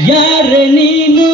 ಯಾರ ನೀನು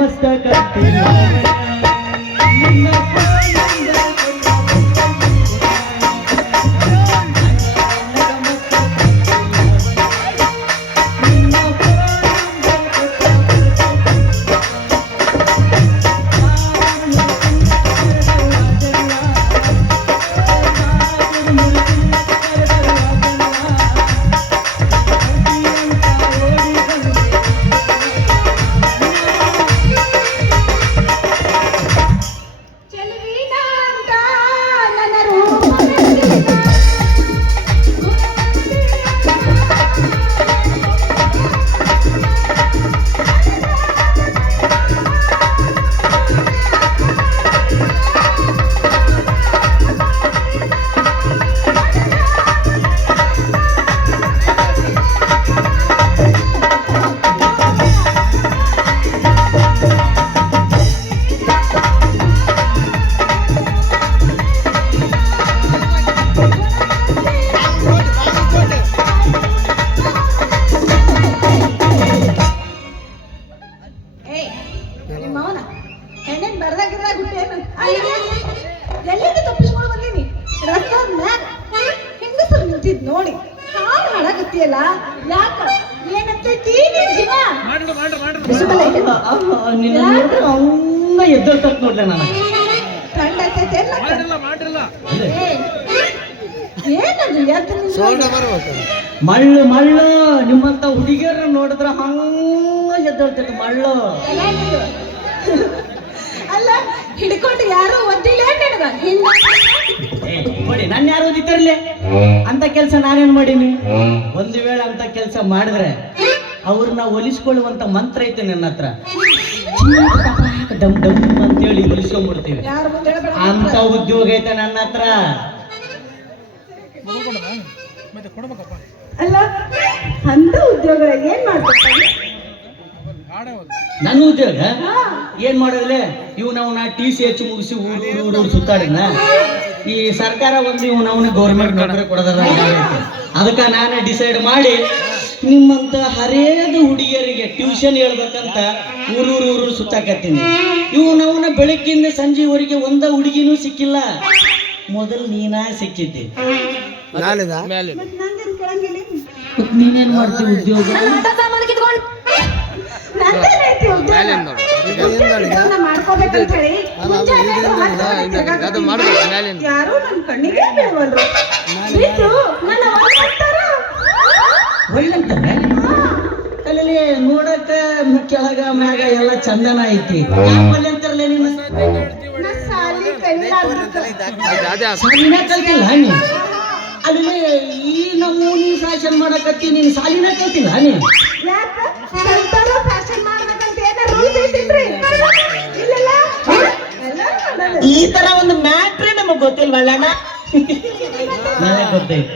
ಮಸ್ತ ಕಟ್ಟಿಲ್ಲ ಎಲ್ಲಿಂದ ತಪ್ಪಿಸ್ಕೊಂಡು ಬಂದೀನಿ ರಸ್ತೆ ಮ್ಯಾಗ ಹೆಂಗಸರು ನಿಂತಿದ್ ನೋಡಿ ಹಾಡು ಹಾಡಾಕತ್ತಿಯಲ್ಲ ಯಾಕ ಏನಂತೈತಿ ನಿನ್ ಜೀವ ಅವನ್ನ ಎದ್ದೊಳ್ತತ್ ನೋಡ್ಲೆ ನಾನು ಏನದು ಮಳ್ಳು ಮಳ್ಳು ನಿಮ್ಮಂತ ಹುಡುಗಿಯರ ನೋಡಿದ್ರ ಹಂಗ ಎದ್ದೊಳ್ತೈತಿ ಮಳ್ಳು ಅಲ್ಲ ಹಿಡ್ಕೊಂಡು ಯಾರು ಒದ್ದಿಲ್ಲ ನನಗ ನೋಡಿ ನಾನು ಯಾರು ಓದಿತ್ತಿರ್ಲಿ ಅಂತ ಕೆಲಸ ನಾನೇನ್ ಮಾಡೀನಿ ಒಂದು ವೇಳೆ ಅಂತ ಕೆಲಸ ಮಾಡಿದ್ರೆ ಅವ್ರನ್ನ ಒಲಿಸ್ಕೊಳ್ಳುವಂತ ಮಂತ್ರ ಐತೆ ನನ್ನ ಹತ್ರ ಡಮ್ ಡಮ್ ಅಂತೇಳಿ ಒಲಿಸ್ಕೊಂಡ್ಬಿಡ್ತೀವಿ ಅಂತ ಉದ್ಯೋಗ ಐತೆ ನನ್ನ ಹತ್ರ ಅಲ್ಲ ಅಂತ ಉದ್ಯೋಗ ಏನ್ ಮಾಡ್ತಾರೆ ನನ್ನ ಉದ್ಯೋಗ ಏನ್ ಮಾಡೋದಿಲ್ಲ ಇವ್ ನಾವು TCH ಮುಗಿಸಿ ಊರು ಸುತ್ತಾಡಿನ ಈ ಸರ್ಕಾರ ಒಂದು ಇವ್ ನಾವು ಗೌರ್ಮೆಂಟ್ ನೌಕರಿ ಕೊಡೋದಲ್ಲ ಅದಕ್ಕೆ ನಾನೇ ಡಿಸೈಡ್ ಮಾಡಿ ನಿಮ್ಮಂತ ಹರೇದ ಹುಡುಗಿಯರಿಗೆ ಟ್ಯೂಷನ್ ಹೇಳ್ಬೇಕಂತ ಊರು ಸುತ್ತಾಕತ್ತೀನಿ ಇವು ನಾವನ್ನ ಬೆಳಗ್ಗಿಂದ ಸಂಜೆವರೆಗೆ ಒಂದ ಹುಡುಗಿನೂ ಸಿಕ್ಕಿಲ್ಲ ಮೊದಲು ನೀನಾ ಸಿಕ್ಕಿದ್ದೆ ನೀನೇನ್ ಮಾಡ್ತೀವಿ ಉದ್ಯೋಗ ಮಾಡ್ಕೋಬೇಕಂತ ಹೇಳಿ ಯಾರು ನನ್ ಕಣ್ಣಿಗೆ ಬೀಳವಲ್ರು ಅಲ್ಲಿ ನೋಡಕ್ಕ ಕೆಳಗ ಮ್ಯಾಗ ಎಲ್ಲ ಚಂದನ ಐತಿ ಅಂತಾರಲ್ಲ ನೀನು ಕಲ್ತಿಲ್ಲ ಅಲ್ಲಿ ಈ ನಮೂನಿ ಫ್ಯಾಷನ್ ಮಾಡಕತ್ತಿ ನೀನು ಸಾಲಿನ ಕೇಳ್ತಿಲ್ಲ ನೀನು ಯಾಕ ಕಲ್ತಾರ ಫ್ಯಾಷನ್ ಮಾಡ್ಬೇಕಂತ ಏನ ರೂಲ್ಸ್ ಐತಿನ್ರಿ ಇಲ್ಲಲ್ಲ ಎಲ್ಲ ಮಾಡೋದು. ಈ ತರ ಒಂದು ಮ್ಯಾಟ್ರೇ ನಮಗ್ ಗೊತ್ತಿಲ್ವಲ್ಲಣ್ಣ. ನನಗೆ ಗೊತ್ತೈತಿ.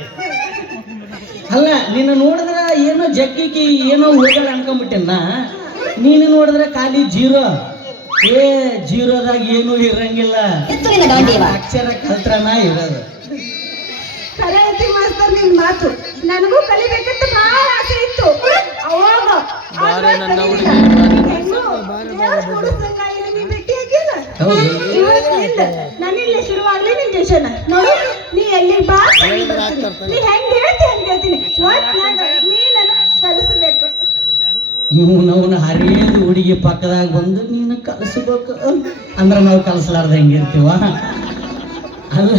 ಅಲ್ಲ ನಿನ್ನ ನೋಡಿದ್ರ ಏನೋ ಜಗ್ಗಿಗೆ ಏನೋ ಹೋಗಲ್ಲ ಅನ್ಕೊಂಡ್ಬಿಟ್ಟೆನ. ನೀನು ನೋಡಿದ್ರೆ ಖಾಲಿ ಜೀರೋ. ಜೀರೋದಾಗ ಏನೂ ಇರಂಗಿಲ್ಲ, ಅಕ್ಷರ ಕಲ್ತ್ರನ ಇರೋದು. ಖರೆ ಐತಿ ಮಾಸ್ತರ್ ನಿನ್ ಮಾತು. ನನಗೂ ಕಲಿಬೇಕಂತ ಬಹಳ ಆಸೆ ಇತ್ತು ಅವಾಗ. ಹೌದು, ನಾನಿಲ್ಲಿ ಶುರುವಾಗ್ಲಿ ನಿನ್ ಟ್ಯೂಷನ್ ನೋಡು. ನೀ ಎಲ್ಲಿ ಬಾ ಅಲ್ಲಿ ಬರ್ತೀನಿ. ನೀ ಹೆಂಗ್ ಹೇಳ್ತಿ ಹಂಗೆ ಹೇಳ್ತೀನಿ. ನೀ ನನಗೆ ಕಲಿಸ್ಬೇಕು. ಇವನವನ ಹರಿಯದ ಹುಡುಗಿ ಪಕ್ಕದಾಗ ಬಂದು ನೀನು ಕಲಿಸ್ಬೇಕು ಅಂದ್ರೆ ನಾವು ಕಲಿಸ್ಲಾರ್ದ ಹೆಂಗಿರ್ತೀವ? ಅಲ್ಲ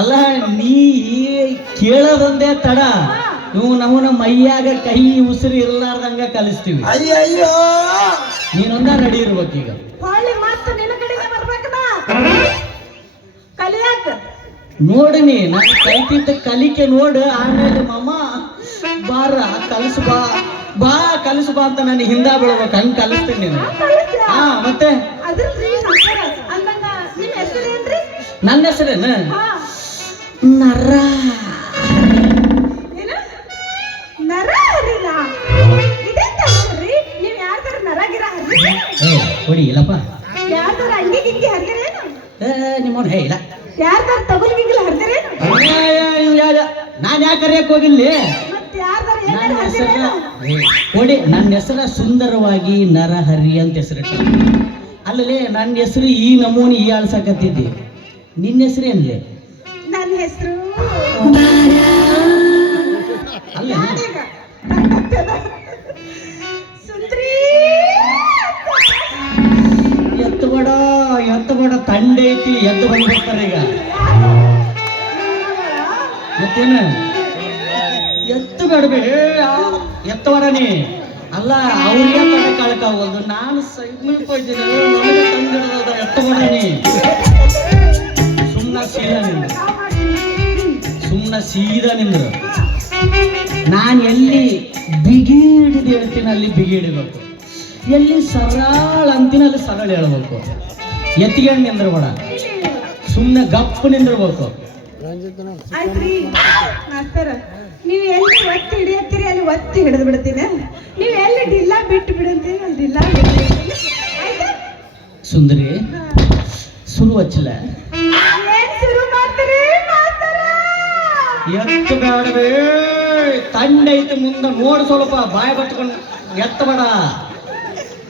ಅಲ್ಲ ನೀ ಕೇಳೋದೊಂದೇ ತಡ. ನವನ ಮೈಯಾಗ ಕೈ ಉಸಿರು ಇರ್ಲಾರ್ದಂಗ ಕಲಿಸ್ತೀವಿ. ಅಯ್ಯಯ್ಯೋ, ನೀನೊಂದ ರೆಡಿ ಇರ್ಬೇಕೀಗ. ಹೊಳ್ಳಿ ಮಾತು ನಿನ್ನ ಕಡೆಗೆ ಬರ್ಬೇಕದ ಕಲಿಯಾಕ. ನೋಡಿನಿ ನಾನು ಕಲಿತಿದ್ದ ಕಲಿಕೆ ನೋಡು. ಆಮೇಲೆ ಮಾಮ ಬಾರ ಕಲಿಸು ಬಾ ಬಾ ಕಲಿಸು ಬಾ ಅಂತ ನಾನು ಹಿಂದ ಬೀಳ್ಬೇಕು. ಹಂಗೆ ಕಲಿಸ್ತೇನೆ ನೀನು. ಹಾ ಮತ್ತೆ ಅದ್ರಿ ಅಂದಂಗ ನಿಮ್ ಹೆಸರೇನ್ರಿ? ನನ್ನ ಹೆಸರೇನು? ಹಾ ನರ. ಏನ ನರ ಹರಿನ? ಇದೇ ತರ್ರಿ ನೀವ್ ಯಾರ್ದಾರ ನರಗಿರ ಹರಿ? ಕೊಡಿ ಇಲ್ಲಪ್ಪ. ಯಾರ್ದಾರ ಅಂಗಿ ಗಿಂಗಿ ಹರಿದ್ರೇನು? ನಿಮ್ಮವ್ನು ಇಲ್ಲ. ಯಾರ್ದಾರ ತಗುಲ್ ಗಿಂಗಿಲ್ ಹರಿದ್ರೇನು? ನಾನು ಯಾಕೆ ಕರೆಯಕ್ ಹೋಗಿಲ್ಲ? ಮತ್ ಯಾರ್ದಾರ ನನ್ನ ಏನಾರ ಹೆಸರ ಹರಿದ್ರೇನು? ಕೊಡಿ. ನನ್ನ ಹೆಸರ ಸುಂದರವಾಗಿ ನರಹರಿ ಅಂತ ಹೆಸರಿಟ್ಟು. ಅಲ್ಲಲೇ ನನ್ನ ಹೆಸರು ಈ ನಮೂನಿ ಈ ಆಳ್ಸಕತ್ತಿದ್ದಿ. ನಿನ್ನ ಹೆಸರು ಏನ್ಲಿ? ನನ್ನ ಹೆಸರು ಅಲ್ಲ ಸುಂದ್ರಿ. ಎತ್ತು ಬೇಡ ತಂಡ ಐತಿ. ಎದ್ದು ಬಂದ್ಬಿಡ್ತಾರೆ ಈಗ. ಮತ್ತೇನು ಎತ್ತು ಬೇಡಬೇ ಎತ್ತವರ ನೀ ಅಲ್ಲ. ಅವ್ರಿಗೆ ತಡ ಕಾಳಕಾಗೋದು. ನಾನು ಸೈಡ್ ಹೋಯ್ತೀನಿ. ನನಗೆ ತಂದಿಡೋದ ಎತ್ತವರ ನೀ. ಸುಮ್ಮನೆ ಸೀದಾ ನಿಂದ್ರು. ನಾನು ಎಲ್ಲಿ ಬಿಗಿ ಹಿಡಿದು ಹೇಳ್ತೀನಿ ಅಲ್ಲಿ ಬಿಗಿ ಹಿಡಿಬೇಕು. ಎಲ್ಲಿ ಸರಳ ಅಂತೀನಿ ಅಲ್ಲಿ ಸರಳ ಹೇಳ್ಬೇಕು. ಎತ್ತಿಗೆ ನಿಂದ್ರಬೇಡ, ಸುಮ್ಮನೆ ಗಪ್ಪು ನಿಂದಿರ್ಬೇಕು. ಆಯ್ತ್ರಿ ಮಾಸ್ತರ, ನೀವು ಎಲ್ಲಿ ಒತ್ತಿ ಹಿಡಿಯತ್ತೀರಿ ಅಲ್ಲಿ ಒತ್ತಿ ಹಿಡಿದು ಬಿಡ್ತೀನಿ. ನೀವು ಎಲ್ಲಿ ಡಿಲ್ಲ ಬಿಟ್ಟು ಬಿಡಂತೀರಿ ಅಲ್ಲಿ ಡಿಲ್ಲ ಬಿಡ್ತೀನಿ. ಆಯ್ತಾ? ಸುಂದರಿ ಶುರು ಹಚ್ಚಲ. ಏನ್ ಶುರು ಮಾಡ್ತೀರಿ ಮಾಸ್ತರ? ಎತ್ತು ಬೇಡವೇ, ತಂಡ ಐತಿ ಮುಂದೆ ನೋಡು. ಸ್ವಲ್ಪ ಬಾಯಿ ಬಟ್ಕೊಂಡು ಎತ್ತಬೇಡ.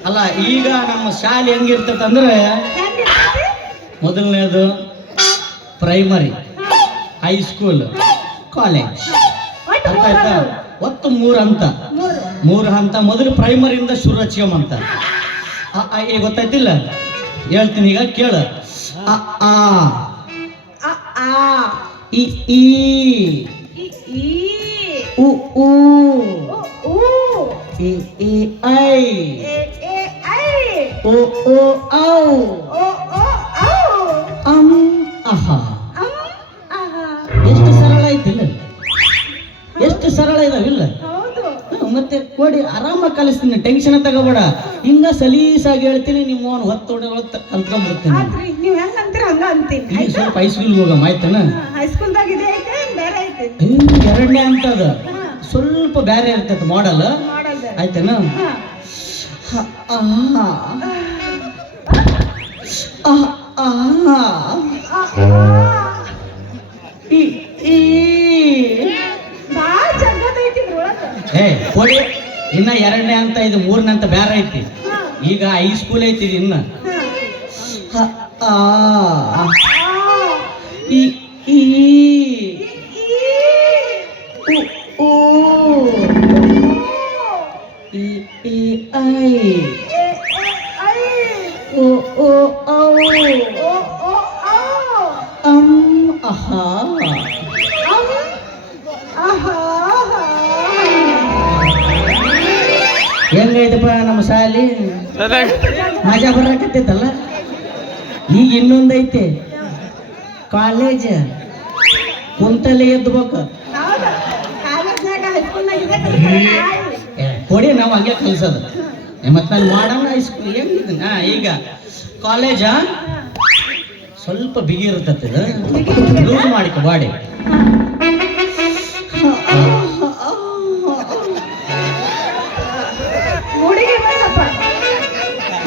ಅಲ್ಲ ಈಗ ನಮ್ಮ ಶಾಲೆ ಹೆಂಗಿರ್ತದಂದ್ರೆ ಹೆಂಗಿರ್ತೈತಿ? ಮೊದಲನೇದು ಪ್ರೈಮರಿ, ಹೈಸ್ಕೂಲ್, ಕಾಲೇಜ್. ಒಟ್ಟು ಅರ್ಥ ಆಯ್ತಾ? ಮೂರು. ಒತ್ತು 3 ಹಂತ. 3 ಹಂತ. ಮೊದಲು ಪ್ರೈಮರಿಯಿಂದ ಶುರು ಹಚ್ಕೊಂಬಂತ. ಈಗ ಗೊತ್ತಾಯ್ತಿಲ್ಲ? ಹೇಳ್ತೀನಿ ಈಗ ಕೇಳು. ಅ ಆ ಅ ಆ ಇ ಈ ಇ ಈ ಉ ಊ ಉ ಊ ಎ ಎ ಐ ಎ ಎ ಐ ಓ ಓ ಔ ಓ ಓ ಔ ಅಂ ಅಹ. ಅಂ ಅಹ. ಎಷ್ಟು ಸರಳ ಐತಿಲ್ಲ? ಎಷ್ಟು ಸರಳ ಇದಾವಿಲ್ಲ? ಹೌದು. ಮತ್ತೆ ಕೊಡಿ, ಆರಾಮಾಗಿ ಕಲಿಸ್ತೀನಿ. ಟೆನ್ಷನ್ ತಗೋಬೇಡ. ಹಿಂಗ ಸಲೀಸಾಗಿ ಹೇಳ್ತೀನಿ. ನಿಮ್ಮ ಅವನು ಹೊತ್ತು ಕಲ್ತ್ಕೊಂಡ್ಬಿಡ್ತೀನಿ. ಆತ್ರಿ ನೀವು ಹೆಂಗ್ ಅಂತೀರ ಹಂಗ ಅಂತೀನಿ. ಈಗ ಸ್ವಲ್ಪ ಹೈಸ್ಕೂಲ್ಗೆ ಹೋಗಮ್ಮ ಆಯ್ತಾನ? ಹೈಸ್ಕೂಲ್ದಾಗ ಇದೆ ಐತೆ ಬೇರೆ ಐತೆ? 2ನೇ ಅಂತದ ಸ್ವಲ್ಪ ಬೇರೆ ಇರ್ತೈತೆ ಮಾಡಲ್. ಮಾಡಲ್ದ ಆಯ್ತಾನ? ಬಾಳ ಜಗ್ಗದೈತಿ ಒಳಗ. ಕೊಡಿ. ಇನ್ನ 2ನೇ ಅಂತ ಇದು 3ನೇ ಅಂತ ಬೇರೆ ಐತಿ. ಈಗ ಹೈಸ್ಕೂಲ್ ಐತಿ ಇನ್ನ. ಈ ಈ ಉ ಊ ಈ ಈ ಐ ಓ ಓ ಔ ಅಂ ಅಹ. ಹೆಂಗೈತಪ್ಪ ನಮ್ಮ ಶಾಲಿ? ಮಜಾ ಬರಕತ್ತೈತಲ್ಲ. ಈಗ ಇನ್ನೊಂದೈತೆ ಕಾಲೇಜ್. ಕುಂತ ತಲೆ ಎದ್ದಬೇಕು. ಹೌದು ಕಾಲೇಜ್ನಾಗ ಹೈಸ್ಕೂಲ್ನಾಗ ಇದೆ ಕಲಿತಾರೆ. ಕೊಡಿ ನಾವು ಹಂಗೆ ಕಲಿಸೋದು. ಮತ್ತೆ ನಾನು ಮಾಡೋಣ ಹೈಸ್ಕೂಲ್ ಹೆಂಗಿದ್ದೀನಿ. ಈಗ ಕಾಲೇಜ ಸ್ವಲ್ಪ ಬಿಗಿ ಇರ್ತದೆ, ಲೂಸ್ ಮಾಡಿಕ ಬಾಡಿ. ಮೂಡಿಗೆ ಬಂದಪ್ಪ,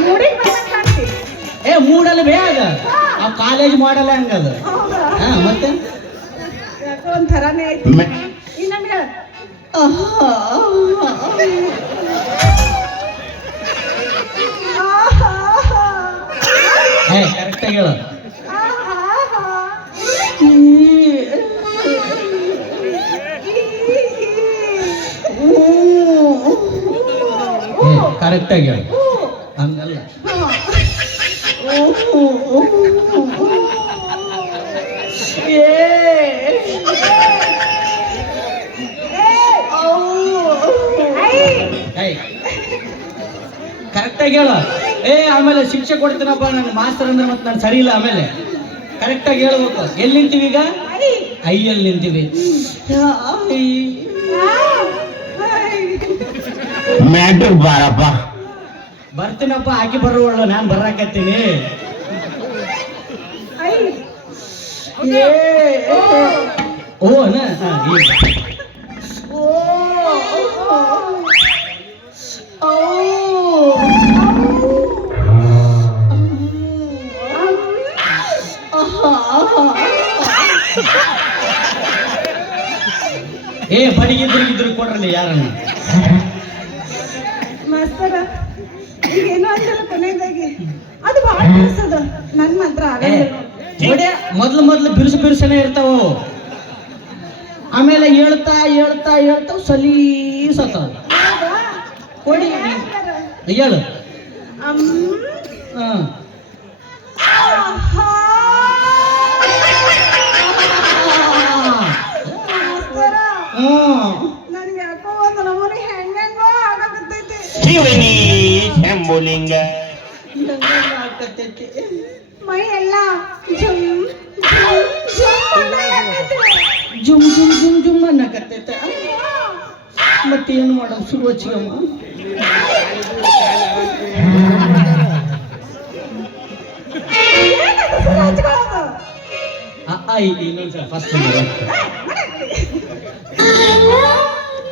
ಮೂಡಿಗೆ ಬಂದಂಗ್ ಕಾಣ್ತಿ. ಮೂಡಲ್ಲ ಬೇಗ ಆ ಕಾಲೇಜ್ ಮಾಡಲ್ಲ ಹಂಗದ. ಹೌದಾ? ಮತ್ತೆ ಯಾಕೋ ಒಂಥರಾನೇ ಐತಿ. ಇನ್ನೊಮ್ಮೆ ಹೇಳು. ಕರೆಕ್ಟಾಗಿ ಹೇಳು. ಕರೆಕ್ಟಾಗಿ ಹೇಳು, ಹಂಗಲ್ಲ. ಕರೆಕ್ಟಾಗಿ ಹೇಳು. ಆಮೇಲೆ ಶಿಕ್ಷೆ ಕೊಡ್ತೀನಪ್ಪ, ನನ್ನ ಮಾಸ್ತರ್ ಅಂದ್ರೆ ಮತ್ತೆ ನಾನು ಸರಿ ಇಲ್ಲ. ಆಮೇಲೆ ಕರೆಕ್ಟಾಗಿ ಹೇಳ್ಬೇಕು. ಎಲ್ಲಿ ನಿಂತೀವಿ ಈಗ? ಐಯಲ್ಲಿ ನಿಂತೀವಿ. ಮ್ಯಾಟ್ರಿಕ್ ಬಾರಪ್ಪ. ಬರ್ತೀನಪ್ಪ, ಆಕಿ ಬರುವಲ್ಲ, ನಾನು ಬರಾಕತ್ತೀನಿ. ಬಡಿಗಿದ್ರು ಕೊಡ್ರಲ್ಲಿ ಯಾರನ್ನ. ಮಾಸ್ತರ ಈಗೇನೋ ಅಂತಾರ ಕೊನೆಯದಾಗಿ ಅದು ಬಹಳ ಬಿಡಿಸದ ನನ್ ಮಾತ್ರ ಆಗಲ್ಲ. ಮೊದ್ಲು ಬಿರುಸನೇ ಇರ್ತಾವ. ಆಮೇಲೆ ಹೇಳ್ತಾ ಸಲೀಸತ್ತಾವ. ಕೊಡಿ ಹೇಳು. ನನ್ಗೆ ಯಾಕೋ ಒಂದು ನಮೂನಿ ಹೆಂಗೋ ಆಗಕತ್ತೈತಿ. ಮೈ ಎಲ್ಲ ಜುಮ್ ಅನ್ನಕತ್ತೈತೆ. ಮತ್ತೇನು ಮಾಡೋ ಶುರು ಹಚ್ಚಿಗಮ್ಮ. ಇನ್ನೊಂದ್ಸಲ ಫಸ್ಟ್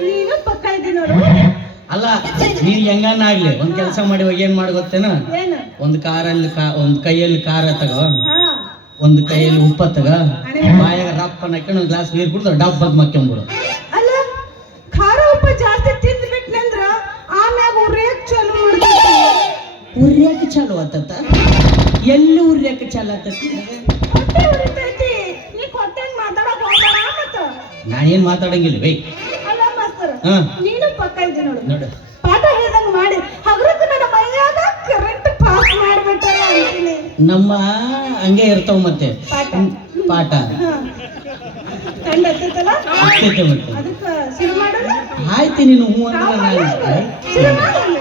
ನೀನು ಪಕ್ಕ ಇದ್ದೀನಿ ನೋಡು. ಅಲ್ಲ, ನೀನ್ ಹೆಂಗನ್ನಾಗ್ಲಿ ಒಂದ್ ಕೆಲಸ ಮಾಡಿ ಏನ್ ಮಾಡಿ ಗೊತ್ತೇನ? ಒಂದ್ ಕಾರಲ್ಲಿ ಒಂದ್ ಕೈಯಲ್ಲಿ ಖಾರ ತಗೋ, ಒಂದ್ ಕೈಯಲ್ಲಿ ಉಪ್ಪ ತಗ, ಬಾಯಾಗ ರಪ್ಪನ ಹಾಕೊಂಡು ಒಂದ್ ಗ್ಲಾಸ್ ನೀರು ಕುಡ್ದು ಡಬ್ ಬದ್ ಮಕ್ಕೊಂಬಿಡು. ಅಲ್ಲ, ಖಾರ ಉಪ್ಪ ಜಾಸ್ತಿ ತಿಂದ್ಬಿಟ್ನಂದ್ರ ಆಮ್ಯಾಗ ಉರಿಯಕ್ ಚಾಲು ಮಾಡ್ತೈತಿ. ಉರಿಯಕ ಚಾಲು ಆತತ್ತ? ಎಲ್ಲಿ ಉರಿಯಕ ಚಾಲು ಆತತಿ? ಹೊಟ್ಟೆ ಉರಿತೈತಿ. ನೀ ಕೊಟ್ಟಂಗ್ ಮಾತಾಡಕ್ ಹೋಗ್ಬೇಡ ಮತ್ತ. ನಾನೇನ್ ಮಾತಾಡಂಗಿಲ್ಲ ಬೈ. ಅಲ್ಲ ಮಾಸ್ತರ, ನೀನು ಪಕ್ಕ ಇದ್ದಿ ನೋಡು. ಪಾಠ ಹೇಳ್ದಂಗ್ ಮಾಡಿ ಹಗರಕ್ಕ ನನ್ನ ಮೈಯಾಗ ಕರೆಂಟ್ ಪಾಸ್ ಮಾಡ್ಬಿಟ್ಟಾರ ಅಂತೀನಿ. ನಮ್ಮ ಹಂಗೆ ಇರ್ತಾವ ಮತ್ತೆ ಪಾಠ. ಕಂಡ ಹತ್ತೈತಲ್ಲ, ಅದಕ್ಕ ಶುರು ಮಾಡೋಣ. ಆಯ್ತು, ನೀನು ಹೂ ಅಂದ್ರೆ ನಾನು ಶುರು ಮಾಡೋಣ.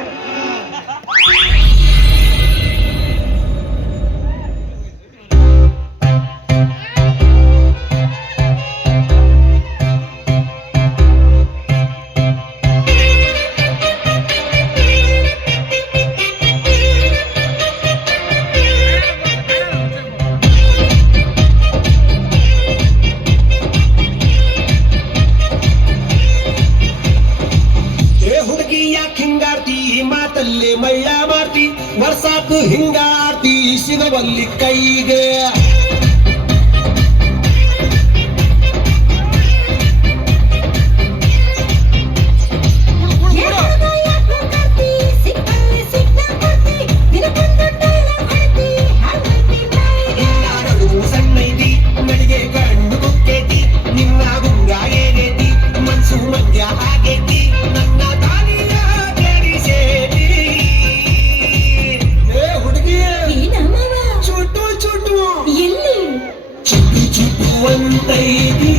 ಮೈಯ ಮಾಡ್ತಿ ವರ್ಷಾಕು ಹಿಂಗಾರ್ತಿ ಸಿಗವಲ್ಲಿ ಕೈಗೆ. ಸಣ್ಣೈತಿ ನಡಿಗೆ ಕಣ್ಣು ಕುಕ್ಕೈತಿ, ನಿನ್ನ ಗುಂಗ ಏನೈತಿ ಮನ್ಸು ಮಂದ್ಯ ಆಗೈತಿ, ನನ್ನ ದಾರಿಯ ಕೆಡಿಸೇತಿ. ಹುಡುಗಿ ಚುಟ್ಟು ಚುಟ್ಟು ಎಲ್ಲಿ ಚುಟ್ಟು ಚುಟ್ಟು ಅಂತೈತಿ.